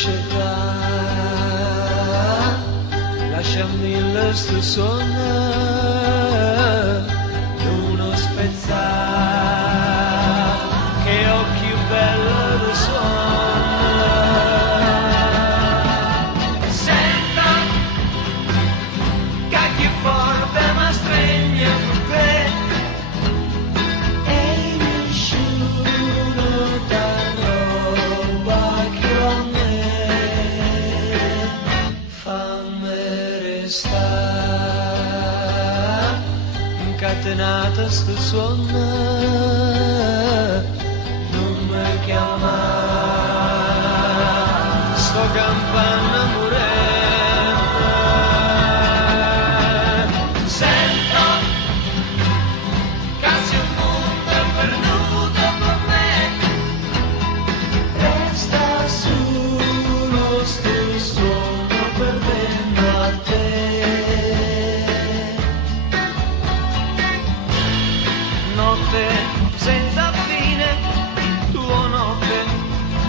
scelta, lasciami il sto sonno, uno spezzare, che occhio bello lo sono. Senta, cacchio forte ma stregna con te, e nessuno da roba che a me fammi restare incatenata sto sonno, non mi chiamare, sto campana morendo. Sento quasi un mondo perduto per me, resta solo sto suono perdendo a te. Notte senza fine, tuo notte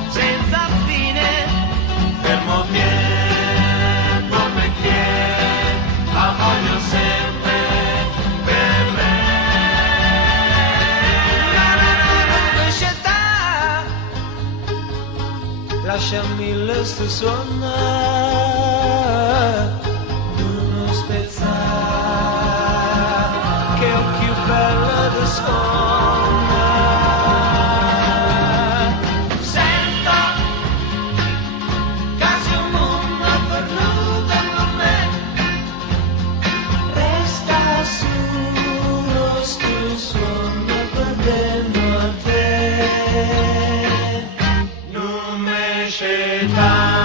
senza fine, fermo tempo perché la voglio sempre per me. Non scelta, lasciami il sto sonno, non spezzare, che occhio bello da sfonda. Sento quasi un mondo perduto per me, resta solo sto suono perdendo a te. Non mi scelta.